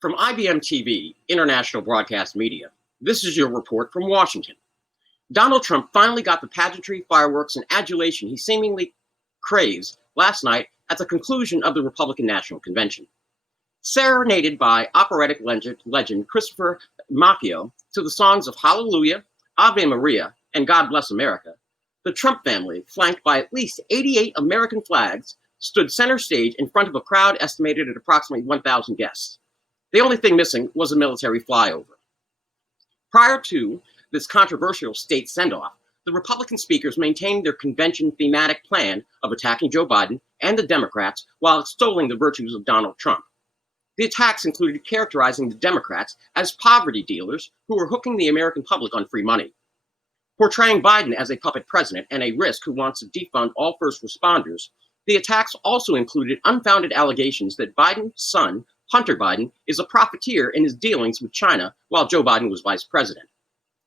From IBM TV, International Broadcast Media, this is your report from Washington. Donald Trump finally got the pageantry, fireworks, and adulation he seemingly craves last night at the conclusion of the Republican National Convention. Serenaded by operatic legend Christopher Macchio to the songs of Hallelujah, Ave Maria, and God Bless America, the Trump family, flanked by at least 88 American flags, stood center stage in front of a crowd estimated at approximately 1,000 guests. The only thing missing was a military flyover. Prior to this controversial state send-off, the Republican speakers maintained their convention thematic plan of attacking Joe Biden and the Democrats while extolling the virtues of Donald Trump. The attacks included characterizing the Democrats as poverty dealers who were hooking the American public on free money, portraying Biden as a puppet president and a risk who wants to defund all first responders. The attacks also included unfounded allegations that Biden's son, Hunter Biden, is a profiteer in his dealings with China while Joe Biden was vice president.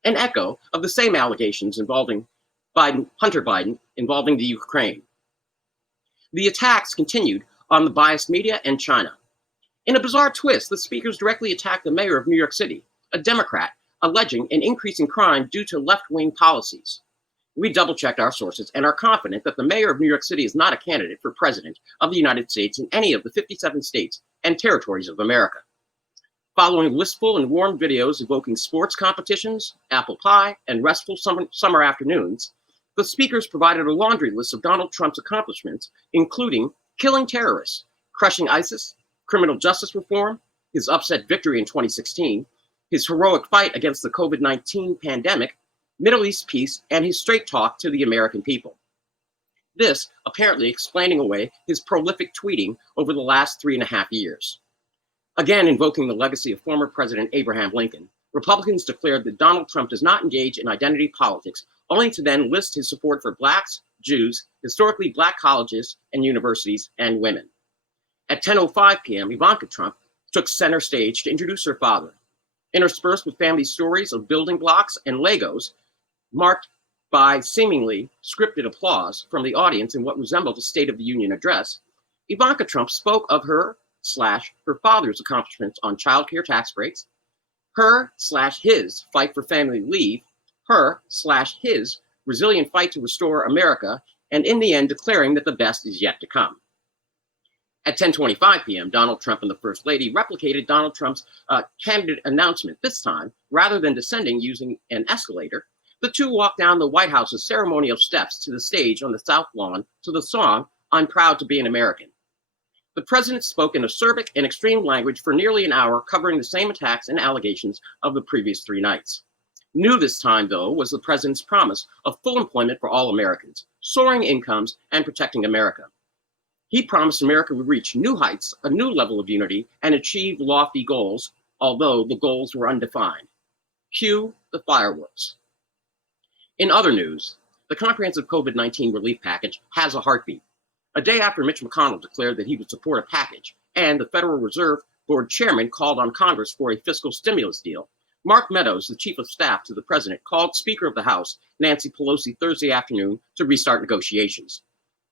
An echo of the same allegations involving Hunter Biden involving the Ukraine. The attacks continued on the biased media and China. In a bizarre twist, the speakers directly attacked the mayor of New York City, a Democrat, alleging an increase in crime due to left-wing policies. We double-checked our sources and are confident that the mayor of New York City is not a candidate for president of the United States in any of the 57 states and territories of America. Following wistful and warm videos evoking sports competitions, apple pie, and restful summer afternoons, the speakers provided a laundry list of Donald Trump's accomplishments, including killing terrorists, crushing ISIS, criminal justice reform, his upset victory in 2016, his heroic fight against the COVID-19 pandemic, Middle East peace, and his straight talk to the American people. This apparently explaining away his prolific tweeting over the last 3.5 years. Again, invoking the legacy of former President Abraham Lincoln, Republicans declared that Donald Trump does not engage in identity politics, only to then list his support for Blacks, Jews, historically Black colleges and universities, and women. At 10:05 p.m., Ivanka Trump took center stage to introduce her father. Interspersed with family stories of building blocks and Legos, marked by seemingly scripted applause from the audience in what resembled a State of the Union address, Ivanka Trump spoke of her father's accomplishments on child care tax breaks, his fight for family leave, his resilient fight to restore America, and in the end declaring that the best is yet to come. At 10:25 p.m., Donald Trump and the First Lady replicated Donald Trump's candidate announcement. This time, rather than descending using an escalator, the two walked down the White House's ceremonial steps to the stage on the South Lawn to the song, "I'm Proud to Be an American." The president spoke in acerbic and extreme language for nearly an hour, covering the same attacks and allegations of the previous 3 nights. New this time, though, was the president's promise of full employment for all Americans, soaring incomes, and protecting America. He promised America would reach new heights, a new level of unity, and achieve lofty goals, although the goals were undefined. Cue the fireworks. In other news, the comprehensive COVID-19 relief package has a heartbeat. A day after Mitch McConnell declared that he would support a package, and the Federal Reserve Board chairman called on Congress for a fiscal stimulus deal, Mark Meadows, the chief of staff to the president, called Speaker of the House, Nancy Pelosi, Thursday afternoon to restart negotiations.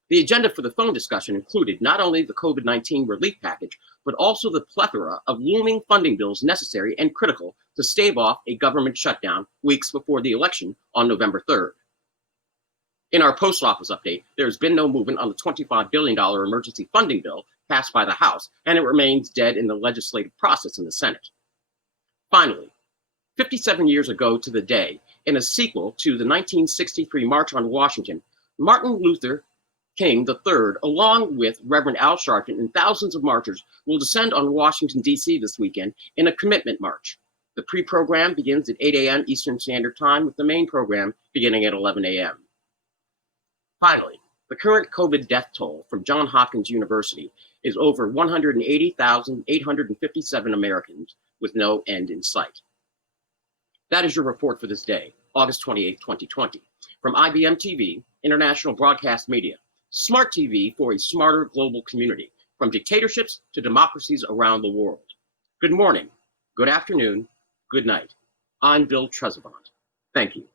The agenda for the phone discussion included not only the COVID-19 relief package, but also the plethora of looming funding bills necessary and critical to stave off a government shutdown weeks before the election on November 3rd. In our post office update, there has been no movement on the $25 billion emergency funding bill passed by the House, and it remains dead in the legislative process in the Senate. Finally, 57 years ago to the day, in a sequel to the 1963 March on Washington, Martin Luther King III, along with Reverend Al Sharpton and thousands of marchers, will descend on Washington, D.C. this weekend in a commitment march. The pre-program begins at 8 a.m. Eastern Standard Time, with the main program beginning at 11 a.m. Finally, the current COVID death toll from Johns Hopkins University is over 180,857 Americans with no end in sight. That is your report for this day, August 28, 2020. From IBM TV, International Broadcast Media. Smart TV for a smarter global community, from dictatorships to democracies around the world. Good morning, good afternoon, good night. I'm Bill Trezevant. Thank you.